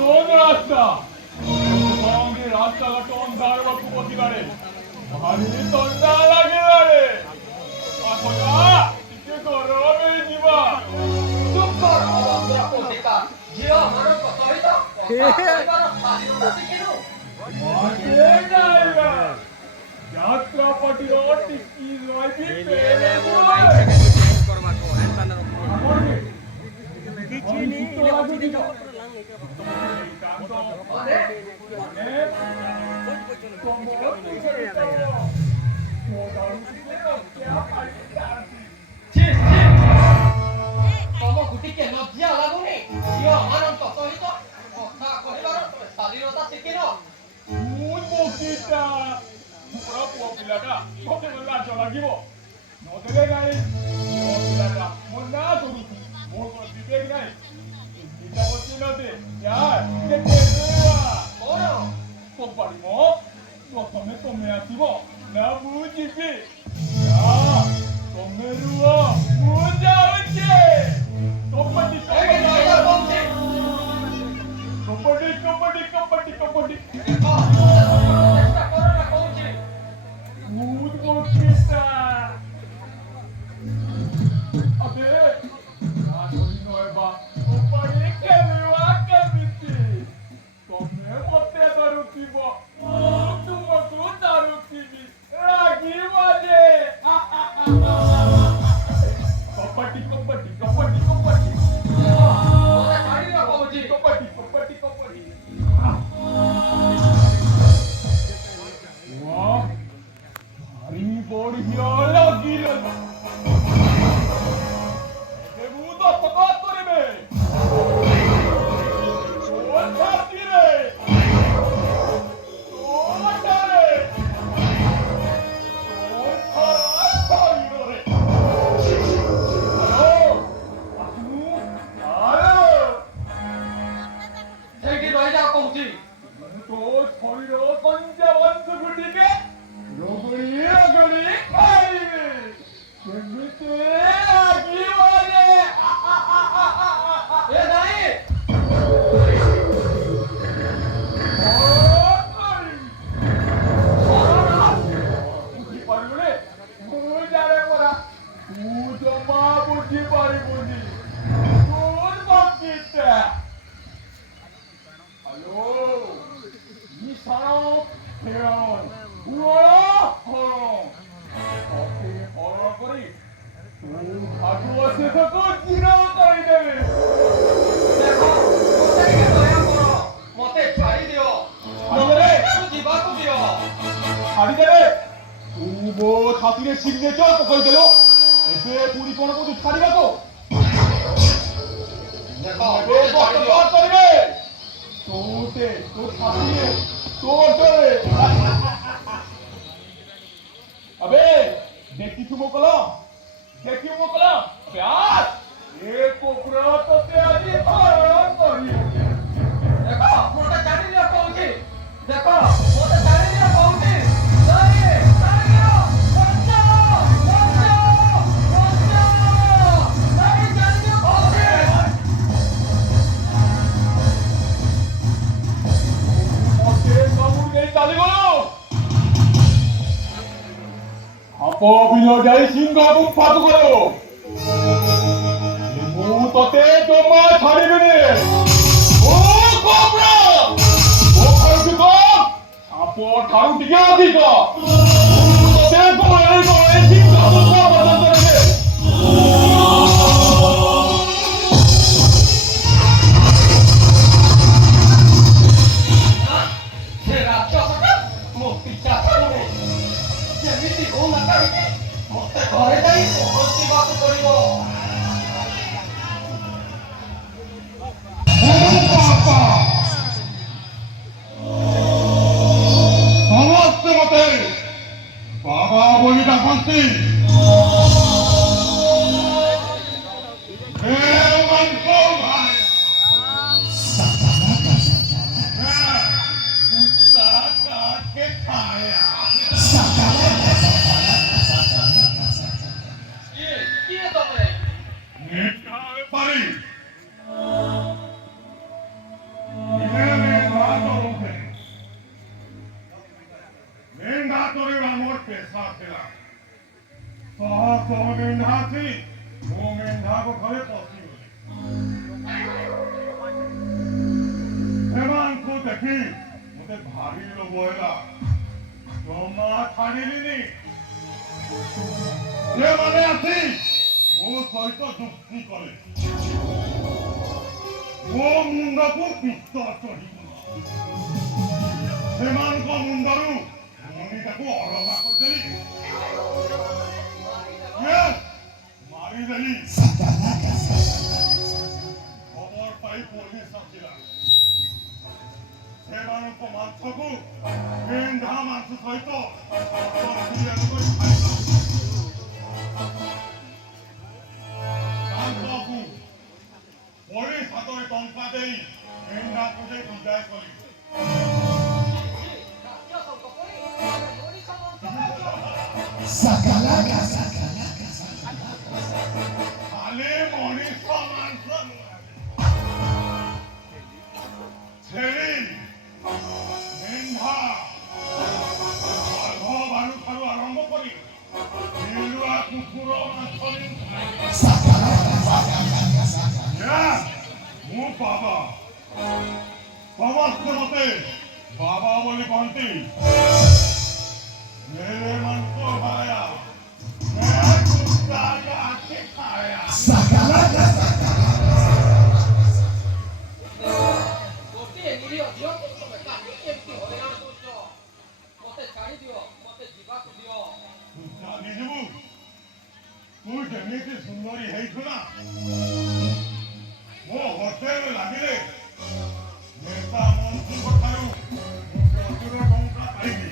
কোন রাস্তা সঙ্গে রাস্তাঘাট অন্ধার বা কুপতিবারে ভারী তন্ডা লাগে বারে আসলা টিকে করো এই জীবা চুপ কর অবস্থা পতিতা জিও আমার কথা হইতো এবার ফালিও নাসি কেন মাকে নাইবা যাত্রা পাটির টিকি লইবি পেলে করবা কো এন বানার দেখি নি ইলে অতি যাও ତମ ଗୁଟିକେ ଲଜ୍ଜା ଲାଗୁନି ଝିଅ ମାନଙ୍କ ସହିତ କଥା କହିବାର ତମେ ଶାলীନତା ଶିଖିନ muy poquita. Pura puo pilata. No te me la cholagivo. No te le gai. No pilata. Mona turuti. Moto dibe gai. Kita bocina te. Ya, que te vea. କଣ Comparimo. No tome asivo. Na mujipi. Ya. Tome ruo. Muja uche. Kompati ଏଇ ନଇର କହୁଛି kompati. ଦେଖ ଚେଷ୍ଟା କର ନା କହୁଛି Muy poquita. Abe. Na no eba. Compari que me va que viti. Tome bote barutivo. Tu mo darutivi. Ragi vale. Kompati. ମୋତେ ଛାଡ଼ିଦିଅ କହୁଛି Kompati. Wah. Hari bori hiala gila. Debuto pagato ni me. Ottati me. Ottare. Ottare re. Hello. ସେଇଠି ରହିଯାଅ କହୁଛି तो शरीर पंजा वंश गुटिके रगड़ी खाइबे केमिते आगी वाले ଏ ନାଇଁ बुझी पारिबे मु जारे परा तू जमा बुझी पारिबुनी कोन बाकीटा हेलो 이 사람 태양 우와 어떻게 얼어거리 가져왔어서 또 지나가리네 ଦେଖ ମୋତେ ଦୟା କର ମୋତେ ଛାଡ଼ିଦିଅ ଛାଡ଼ିଦେବେ? ତୁ ଯିବାକୁ ଦିଅ ଛାଡ଼ିଦେବେ ତୁ ମୋ ଛାତିରେ ସିଗ୍ନେଚର ପକେଇଦେଲୁ ଏବେ ପୁଣି କଣ କହୁଛୁ ଛାଡ଼ିବାକୁ ଦେଖ ଏବେ ମୋତେ ଛାଡ଼ିଦିଅ ବକ୍ତବ୍ୟ କରିବେ ତୋ ଛାତିରେ ତୋ ଅଟରେ अबे देखी तू मोकला देखी मोकला प्यार एक कोपरा तो ते आजी हरण करी ଦେଖ ମୋତେ ଛାଡ଼ିଦିଅ କହୁଛି ଦେଖ ମୋତେ ଛାଡ଼ିଦିଅ କହୁଛି ନାଇଁ ଛାଡ଼ିଦିଅ ବଞ୍ଚାଅ ନାଇଁ ଛାଡ଼ିଦିଅ କହୁଛି मते कामुर गई चाली गलो आप बिलो जाई सिंह को फाटू गलो मु तते जमा छाड़ी देने ओ कोबरा ओ खाऊ को आप ठारू टिके अधिक तते कोले सिंह को बदल करबे ସେ ରାକ୍ଷସଟା ମୋ ପିଛା କରିବେ ଯେମିତି ହଉ ନା କାହିଁକି ମୋତେ ଘରେ ଯାଇ ପହଞ୍ଚିବାକୁ ପଡ଼ିବ ସମସ୍ତେ ମତେ ବାବା ବୋଲି ଡାକନ୍ତି କିଏ ତମେ Pari! ଶହ ମେଣ୍ଢା ଅଛି ମୋ ମେଣ୍ଢାଙ୍କ ଘରେ ପଶିଗଲେ ସେମାନଙ୍କୁ ଦେଖି ମୋତେ ଭାରି ଲୋଭ ହେଲା ଜମା ଛାଡ଼ିଲିନି ସେମାନେ ଆସି ମୋ ସହିତ ଯୁକ୍ତି କଲେ ମୋ ମୁଣ୍ଡକୁ ପିତ୍ତ ଚଢ଼ିଗଲା ସେମାନଙ୍କ ମୁଣ୍ଡରୁ ମଣିଟାକୁ ଅଲଗା କରିଦେଲି ମାରିଦେଲି ଖବର ପାଇ ପୋଲିସ ଆସିଲା ସେମାନଙ୍କ ମାଂସକୁ ମେଣ୍ଢା ମାଂସ ସହିତ ମାଂସକୁ ପୋଲିସ ହାତରେ ଟଙ୍କା ଦେଇ ମେଣ୍ଢାକୁ ଯାଇ ବିଦାୟ କଲି ଖାଲି ମଣିଷ ମାଂସ ଛେଳି ମେଣ୍ଢା ବାଘ ଭାଲୁଠାରୁ ଆରମ୍ଭ କରି ବିଲୁଆ କୁକୁର ମାଂସ ମୁଁ ବାବା ସମସ୍ତେ ମତେ ବାବା ବୋଲି କହନ୍ତି मेरे मन को भाया मैं कुत्ता का आंखें खाया ଗୋଟିଏ ନିରୀହ ଝିଅକୁ ତମେ କାହିଁକି ଏମିତି ହଇରାଣ କରୁଛ ମୋତେ ଛାଡ଼ି ଦିଅ ମୋତେ ଯିବାକୁ ଦିଅ ଚାଲିଯିବୁ ତୁ ଯେମିତି ସୁନ୍ଦରୀ ହେଇଛୁ ନା ମୋ ହୋଟେଲ ଲାଗିଲେ ନେତା ମନ୍ତ୍ରୀଙ୍କ ଠାରୁ ପ୍ରଚୁର ଟଙ୍କା ପାଇବି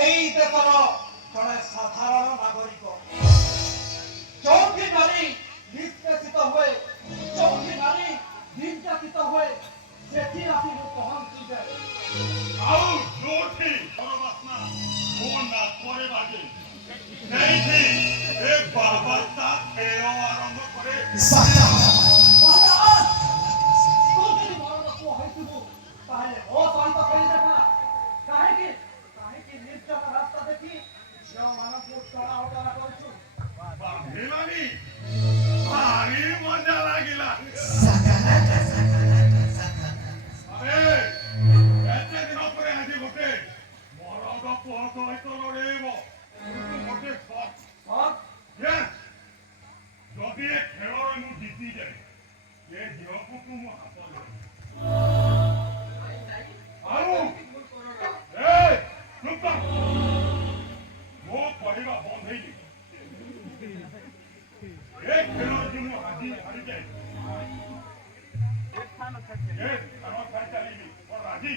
ଏଇ ଦେଶର ଜଣେ ସାଧାରଣ ନାଗରିକ ଯୋଉଠି ବାନ୍ଧିଲାନି ଭାରି ମଜା ଲାଗିଲା ଆରେ ଏତେ ଦିନ ପରେ ଆଜି ଗୋଟେ ମରଦ ପୁଅ ସହିତ ଲଢ଼େଇବ ଗୋଟେ Yes! ଯଦି ଏ ଖେଳରେ ମୁଁ ଜିତିଯାଏ ଏ ଝିଅକୁ ତୁ ମୋ ହାତରେ ଆଉ ଚୁପ ମୋ କହିବା ବନ୍ଦ ହେଇନି ଏ ଖେଳରେ ମୁଁ ହାରିଯାଏ ଏ ସ୍ଥାନ ଛାଡ଼ି ଚାଲିବି କ'ଣ ରାଜି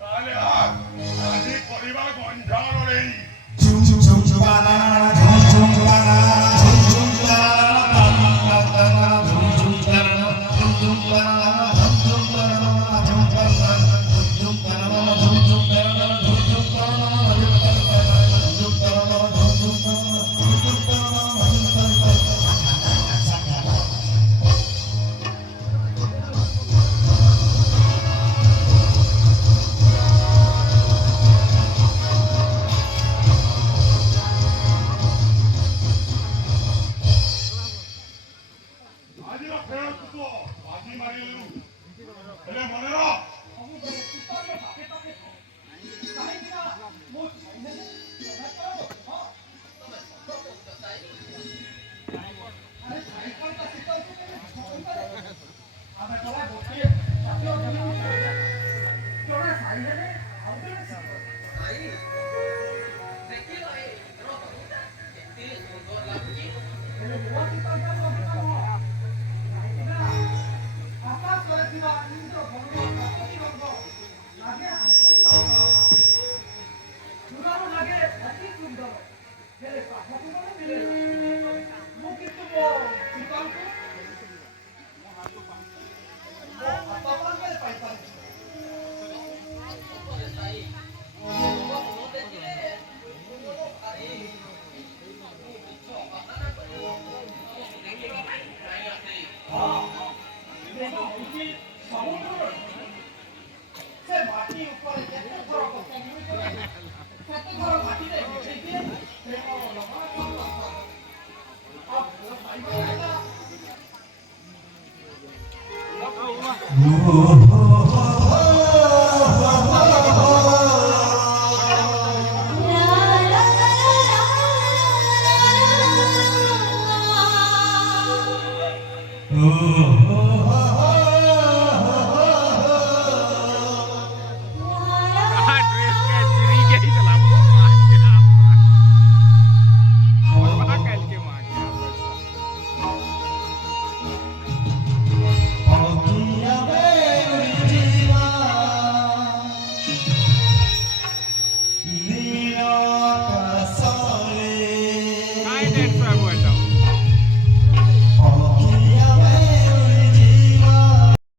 ତାହେଲେ ଆଜି କରିବା ଗଞ୍ଝା ଲଢ଼େଇ ଆଜିର ଖେଳ ତୁ ବାଜି ମାରିଲୁ ହେଲେ ମନେ ରହ Oh